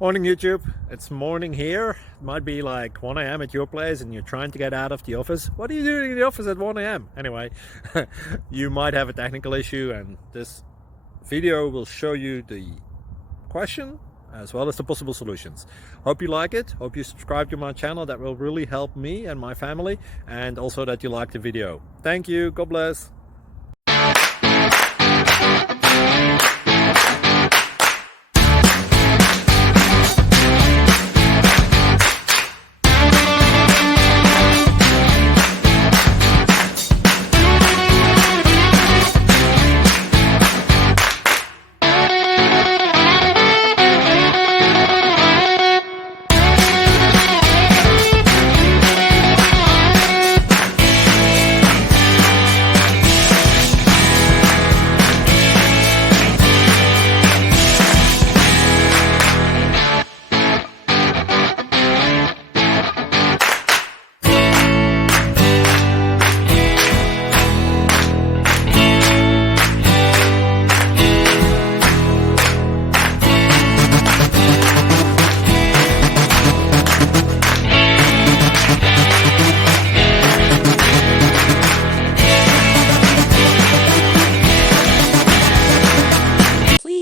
Morning YouTube, it's morning here. It might be like 1 a.m. at your place and you're trying to get out of the office. What are you doing in the office at 1 a.m.? Anyway, you might have a technical issue and this video will show you the question as well as the possible solutions. Hope you like it, hope you subscribe to my channel. That will really help me and my family, and also that you like the video. Thank you, God bless.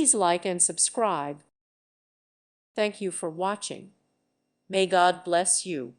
Please like and subscribe. Thank you for watching. May God bless you.